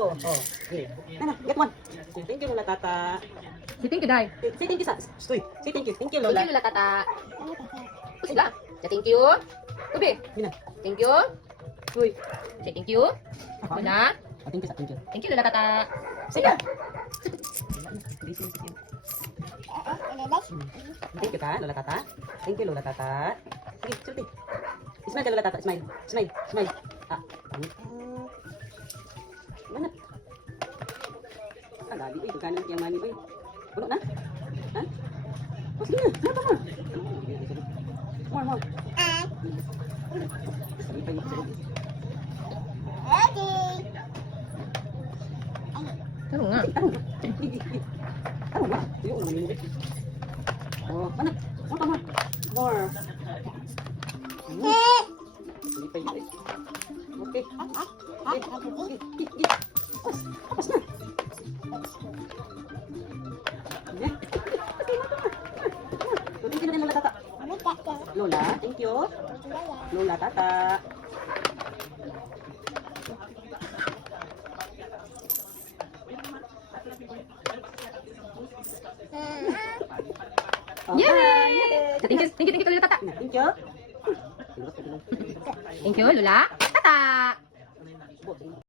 Oh, okay. Nana, get one. Thank you, Lola Tata. Si thank you, Day. Say thank you, Stoy. Say thank you. Thank you, Thank Lola. you, Lola Tata. Sila. Say thank you. Tubi. Yun na. Thank you. Stoy. Say thank you. Lola. Thank you, thank you. Thank you, Lola Tata. Sila. Thank you, Lola Tata. Thank you, Lola Tata. Sige, sulti. Smile ka, Lola Tata. Smile. Smile. Smile. Ah. Manat. Ah, lagi ba? Ito kanan kaya mani ba? Puno na? Ha? O, sige na. Mata mo. More, more. Sige pa yung Ano nga? Ano ba? Yung manimig. Oh, manat. Mata mo. More. Sige pa yung okay. Tapos na. Thank you na Lola Tata. Lola, thank you. Lola Tata. Yay! Thank you, Lola Tata. Thank you. Thank you, Lola Tata.